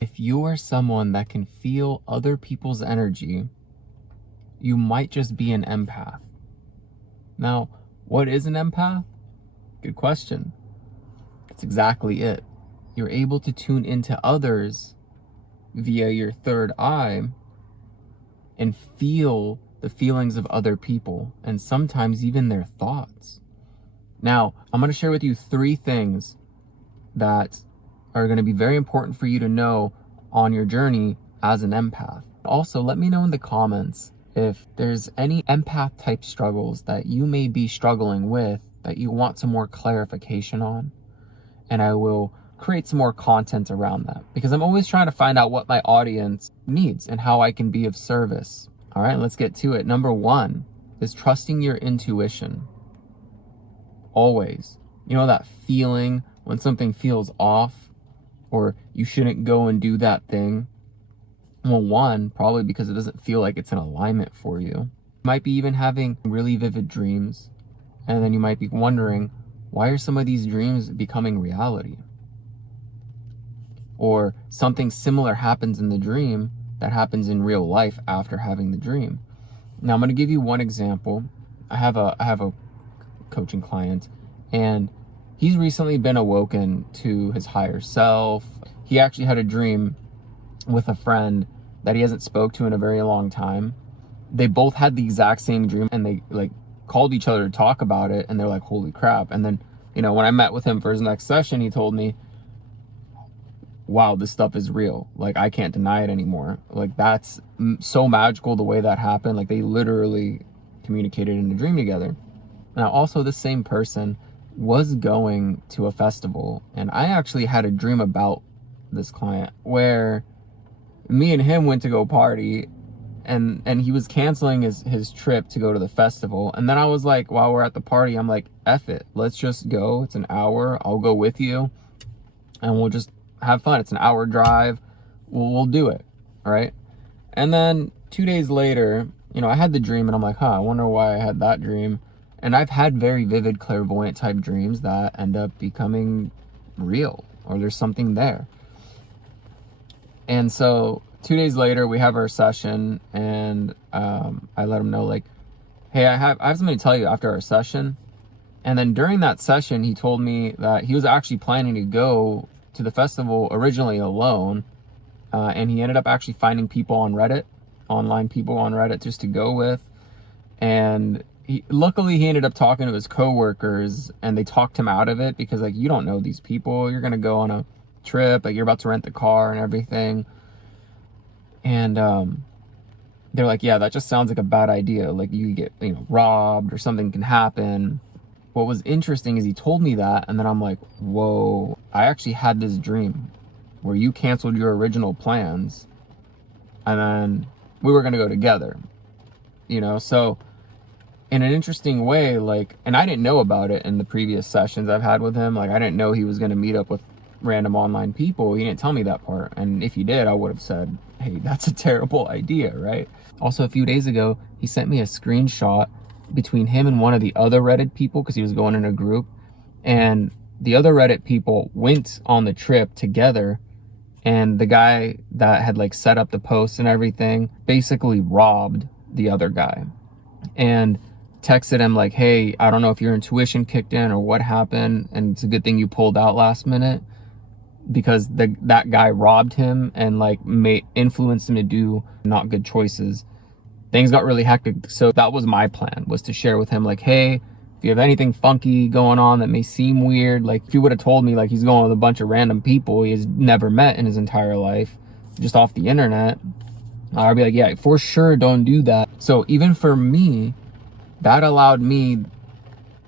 If you are someone that can feel other people's energy, you might just be an empath. Now, what is an empath? Good question. That's exactly it. You're able to tune into others via your third eye and feel the feelings of other people, and sometimes even their thoughts. Now, I'm going to share with you 3 things that are going to be very important for you to know on your journey as an empath. Also, let me know in the comments if there's any empath type struggles that you may be struggling with that you want some more clarification on, and I will create some more content around that, because I'm always trying to find out what my audience needs and how I can be of service. All right, let's get to it. Number 1 is trusting your intuition. Always. You know that feeling when something feels off or you shouldn't go and do that thing? Well, 1, probably because it doesn't feel like it's in alignment for you. You might be even having really vivid dreams, and then you might be wondering, why are some of these dreams becoming reality? Or something similar happens in the dream that happens in real life after having the dream. Now, I'm going to give you one example. I have a coaching client, and he's recently been awoken to his higher self. He actually had a dream with a friend that he hasn't spoke to in a very long time. They both had the exact same dream, and they called each other to talk about it, and they're like, holy crap. And then, when I met with him for his next session, he told me, wow, this stuff is real. I can't deny it anymore. That's so magical the way that happened. They literally communicated in a dream together. Now, also, this same person was going to a festival, and I actually had a dream about this client where me and him went to go party, and he was canceling his trip to go to the festival. And then I was like, while we're at the party, I'm like, F it, let's just go. It's an hour. I'll go with you, and we'll just have fun. It's an hour drive. We'll do it. All right. And then 2 days later, I had the dream, and I'm like, I wonder why I had that dream. And I've had very vivid clairvoyant type dreams that end up becoming real, or there's something there. And so 2 days later, we have our session, and I let him know, hey, I have something to tell you after our session. And then during that session, he told me that he was actually planning to go to the festival originally alone, and he ended up actually finding people on Reddit, online people on Reddit, just to go with. And luckily he ended up talking to his coworkers, and they talked him out of it, because you don't know these people. You're gonna go on a trip, you're about to rent the car and everything. And they're like, yeah, that just sounds like a bad idea. You get robbed, or something can happen. What was interesting is he told me that, and then I'm like, whoa, I actually had this dream where you canceled your original plans, and then we were going to go together, so in an interesting way, and I didn't know about it in the previous sessions I've had with him. I didn't know he was going to meet up with random online people. He didn't tell me that part. And if he did, I would have said, hey, that's a terrible idea, right? Also, a few days ago, he sent me a screenshot between him and one of the other Reddit people, because he was going in a group, and the other Reddit people went on the trip together, and the guy that had set up the posts and everything basically robbed the other guy, and texted him hey, I don't know if your intuition kicked in or what happened, and it's a good thing you pulled out last minute, because that guy robbed him and influenced him to do not good choices. Things got really hectic. So that was my plan, was to share with him hey, if you have anything funky going on that may seem weird, if you would have told me he's going with a bunch of random people he has never met in his entire life, just off the internet, I'd be like, yeah, for sure, don't do that. So even for me, that allowed me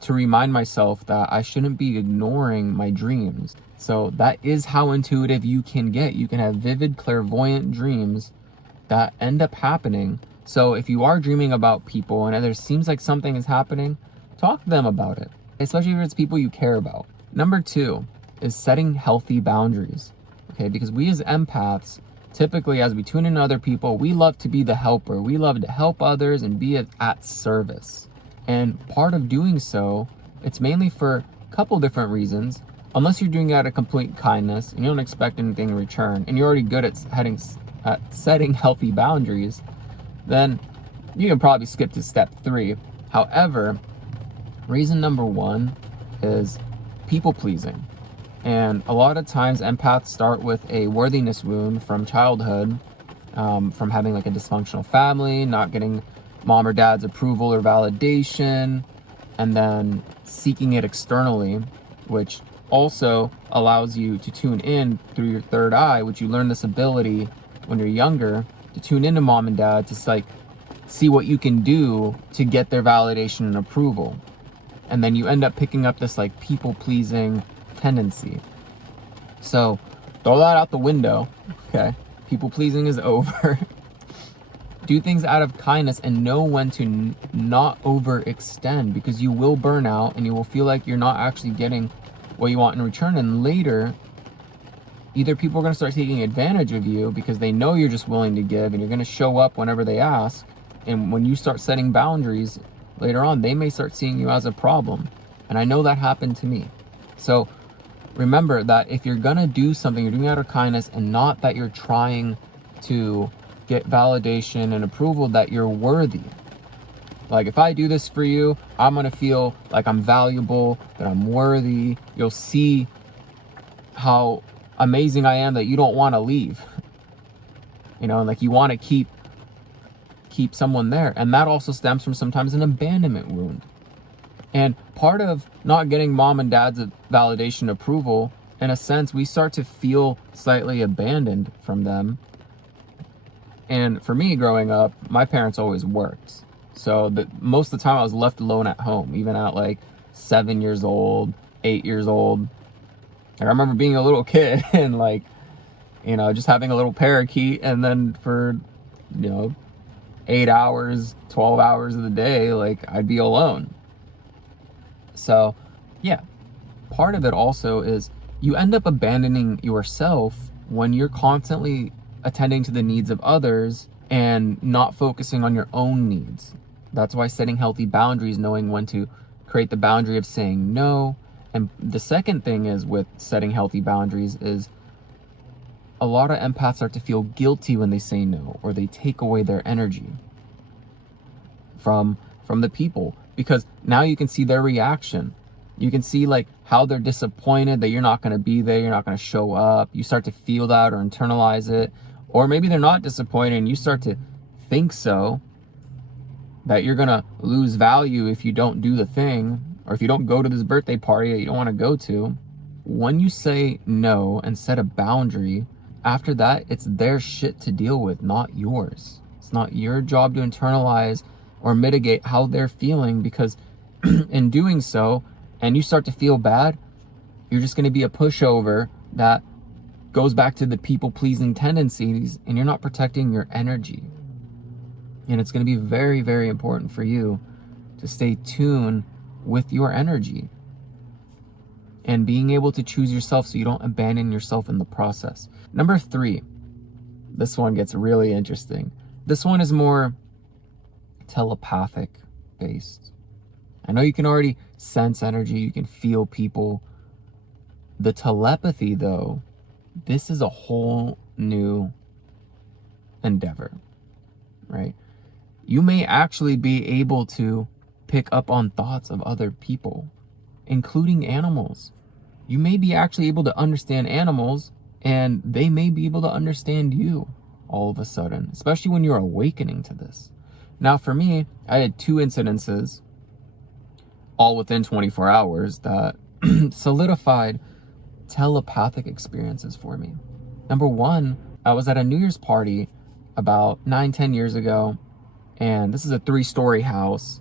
to remind myself that I shouldn't be ignoring my dreams. So that is how intuitive you can get. You can have vivid clairvoyant dreams that end up happening. So if you are dreaming about people and there seems like something is happening, talk to them about it, especially if it's people you care about. Number 2 is setting healthy boundaries. Okay, because we as empaths, typically as we tune in other people, we love to be the helper. We love to help others and be at service. And part of doing so, it's mainly for a couple different reasons. unless you're doing it out of complete kindness and you don't expect anything in return, and you're already good at setting healthy boundaries, then you can probably skip to step 3. However, reason number 1 is people pleasing. And a lot of times empaths start with a worthiness wound from childhood, from having like a dysfunctional family, not getting mom or dad's approval or validation, and then seeking it externally, which also allows you to tune in through your third eye, which you learn this ability when you're younger, to tune into mom and dad to like see what you can do to get their validation and approval. And then you end up picking up this like people pleasing tendency. So throw that out the window. Okay, people pleasing is over. Do things out of kindness and know when to not overextend, because you will burn out and you will feel like you're not actually getting what you want in return. And later, either people are going to start taking advantage of you because they know you're just willing to give and you're going to show up whenever they ask. And when you start setting boundaries later on, they may start seeing you as a problem. And I know that happened to me. So remember that if you're going to do something, you're doing it out of kindness and not that you're trying to get validation and approval, that you're worthy. Like, if I do this for you, I'm going to feel like I'm valuable, that I'm worthy. You'll see how amazing I am that you don't want to leave. You know, like you want to keep someone there. And that also stems from sometimes an abandonment wound. And part of not getting mom and dad's validation approval, in a sense, we start to feel slightly abandoned from them. And for me, growing up, my parents always worked. So most of the time I was left alone at home, even at like 7 years old, 8 years old. Like, I remember being a little kid and like, you know, just having a little parakeet, and then for, you know, 8 hours, 12 hours of the day, like I'd be alone. So yeah, part of it also is you end up abandoning yourself when you're constantly attending to the needs of others and not focusing on your own needs. That's why setting healthy boundaries, knowing when to create the boundary of saying no. And the second thing is with setting healthy boundaries is a lot of empaths start to feel guilty when they say no, or they take away their energy from the people, because now you can see their reaction. You can see like how they're disappointed that you're not going to be there, you're not going to show up. You start to feel that or internalize it. Or maybe they're not disappointed and you start to think so, that you're going to lose value if you don't do the thing, or if you don't go to this birthday party that you don't want to go to. When you say no and set a boundary, after that, it's their shit to deal with, not yours. It's not your job to internalize or mitigate how they're feeling, because in doing so, and you start to feel bad, you're just going to be a pushover that goes back to the people-pleasing tendencies, and you're not protecting your energy. And it's going to be very, very important for you to stay tuned with your energy and being able to choose yourself so you don't abandon yourself in the process. Number 3, this one gets really interesting. This one is more telepathic based. I know you can already sense energy, you can feel people. The telepathy, though, this is a whole new endeavor, right? You may actually be able to pick up on thoughts of other people, including animals. You may be actually able to understand animals, and they may be able to understand you all of a sudden, especially when you're awakening to this. Now, for me, I had 2 incidences, all within 24 hours, that solidified telepathic experiences for me. Number 1, I was at a New Year's party about 9-10 years ago, and this is a 3-story house.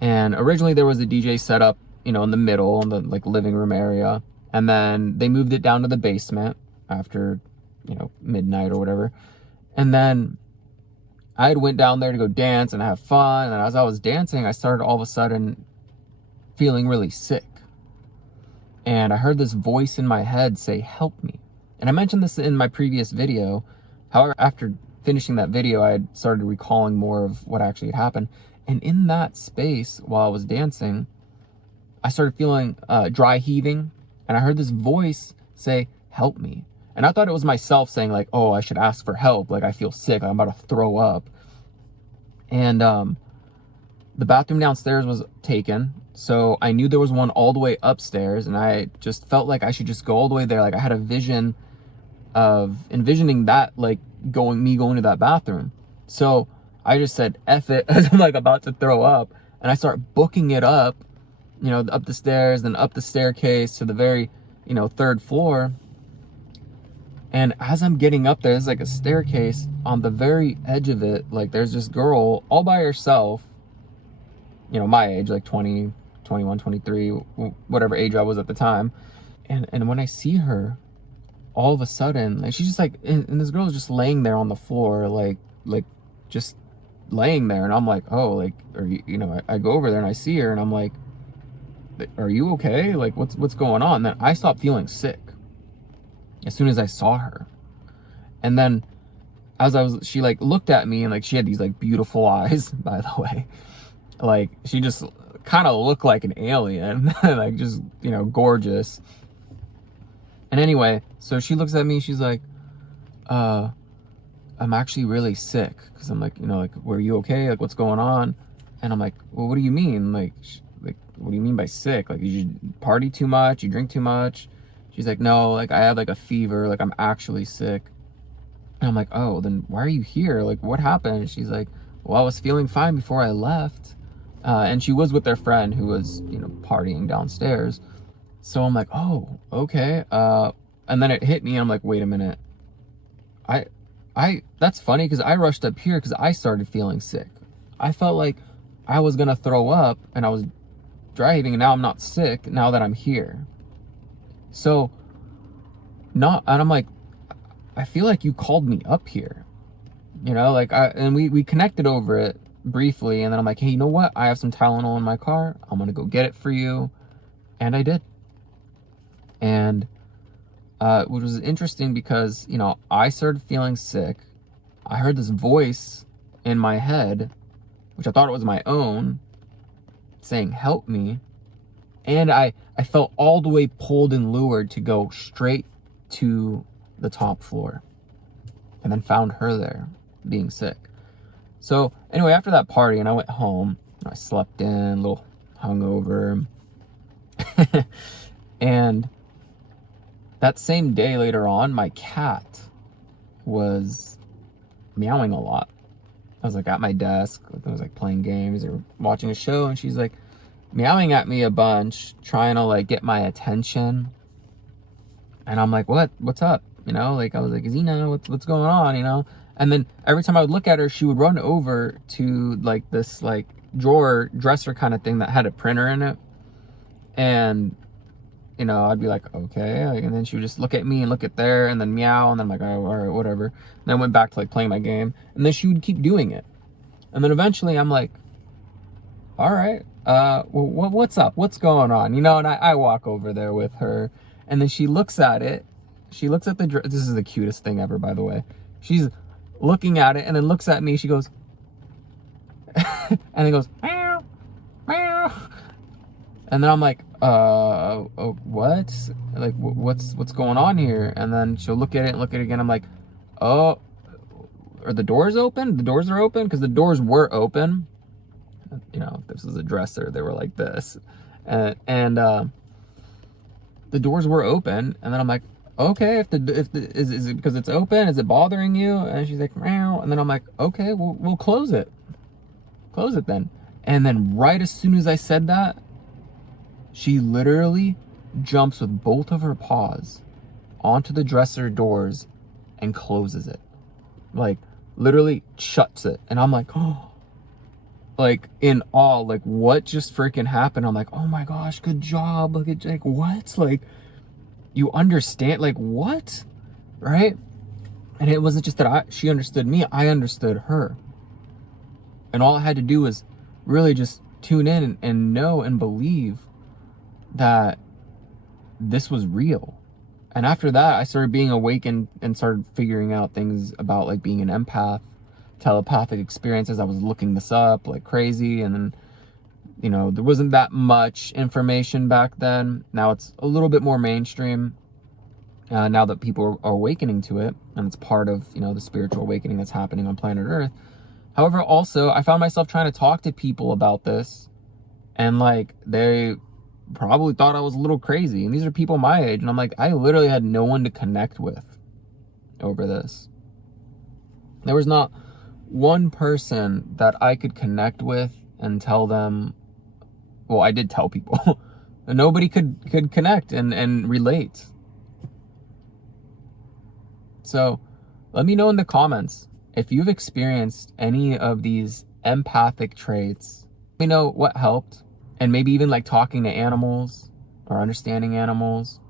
And originally there was a DJ set up, you know, in the middle, in the like living room area. And then they moved it down to the basement after, you know, midnight or whatever. And then I had went down there to go dance and have fun. And as I was dancing, I started all of a sudden feeling really sick. And I heard this voice in my head say, "Help me." And I mentioned this in my previous video. However, after finishing that video, I had started recalling more of what actually had happened. And in that space, while I was dancing, I started feeling dry heaving, And I heard this voice say, help me. And I thought it was myself saying like, oh, I should ask for help. Like I feel sick. I'm about to throw up. And the bathroom downstairs was taken. So I knew there was one all the way upstairs. And I just felt like I should just go all the way there. Like I had a vision of envisioning that, like going to that bathroom. So I just said, F it, as I'm like about to throw up. And I start booking it up, you know, up the stairs, then up the staircase to the very, you know, 3rd floor. And as I'm getting up there, there's like a staircase on the very edge of it. Like there's this girl all by herself, you know, my age, like 20, 21, 23, whatever age I was at the time. And when I see her, all of a sudden, like she's just like, and this girl is just laying there on the floor, like just laying there. And I'm like, oh, like, are you, you know, I go over there and I see her and I'm like, are you okay? Like what's going on? And then I stopped feeling sick as soon as I saw her. And then she like looked at me and like she had these like beautiful eyes, by the way. Like she just kind of looked like an alien, like just, you know, gorgeous. And anyway, so she looks at me, she's like, I'm actually really sick. Cause I'm like, you know, like, were you okay? Like, what's going on? And I'm like, well, what do you mean? Like, what do you mean by sick? Like, you party too much? You drink too much? She's like, no, like I have like a fever, like I'm actually sick. And I'm like, oh, then why are you here? Like, what happened? She's like, well, I was feeling fine before I left. And she was with their friend who was, you know, partying downstairs. So I'm like, oh, okay. And then it hit me and I'm like, wait a minute. That's funny because I rushed up here because I started feeling sick. I felt like I was gonna throw up and I was driving and now I'm not sick now that I'm here. So, and I'm like, I feel like you called me up here, you know, like we connected over it briefly. And then I'm like, hey, you know what? I have some Tylenol in my car. I'm going to go get it for you. And I did. And, which was interesting because, you know, I started feeling sick. I heard this voice in my head, which I thought it was my own, saying, help me. And I felt all the way pulled and lured to go straight to the top floor, and then found her there being sick. So anyway, after that party, and I went home, I slept in, a little hungover. And that same day later on, my cat was meowing a lot. I was like at my desk, I was like playing games or watching a show, and she's like meowing at me a bunch, trying to like get my attention. And I'm like, what's up? You know, like I was like, Zena, what's going on? You know? And then every time I would look at her, she would run over to like this like dresser kind of thing that had a printer in it. And, you know, I'd be like, okay. Like, and then she would just look at me and look at there and then meow. And then I'm like, oh, all right, whatever. And then I went back to like playing my game. And then she would keep doing it. And then eventually I'm like, all right, well, what's up? What's going on? You know, and I walk over there with her. And then she looks at it. She looks at this is the cutest thing ever, by the way. She's looking at it and then looks at me. She goes, and then goes, meow, meow. And then I'm like, oh, what? Like, what's going on here? And then she'll look at it and look at it again. I'm like, oh, are the doors open? The doors are open? Because the doors were open. You know, this was a dresser. They were like this. And the doors were open. And then I'm like, okay, is it because it's open? Is it bothering you? And she's like, meow. And then I'm like, okay, we'll close it. Close it then. And then right as soon as I said that, she literally jumps with both of her paws onto the dresser doors and closes it. Like, literally shuts it. And I'm like, oh, like in awe, like what just freaking happened? I'm like, oh my gosh, good job. Like what? Like, you understand, like what? Right? And it wasn't just that she understood me, I understood her. And all I had to do was really just tune in and know and believe that this was real. And after that, I started being awakened and started figuring out things about like being an empath, telepathic experiences. I was looking this up like crazy, and then you know, there wasn't that much information back then. Now it's a little bit more mainstream. Now that people are awakening to it, and it's part of, you know, the spiritual awakening that's happening on planet Earth. However, also, I found myself trying to talk to people about this, and like, they probably thought I was a little crazy. And these are people my age, and I'm like, I literally had no one to connect with over this. There was not one person that I could connect with and tell them, well, I did tell people. Nobody could connect and relate. So let me know in the comments if you've experienced any of these empathic traits. Let me know what helped, and maybe even like talking to animals or understanding animals.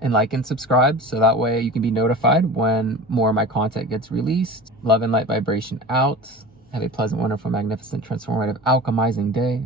And like and subscribe so that way you can be notified when more of my content gets released. Love and light vibration out. Have a pleasant, wonderful, magnificent, transformative, alchemizing day.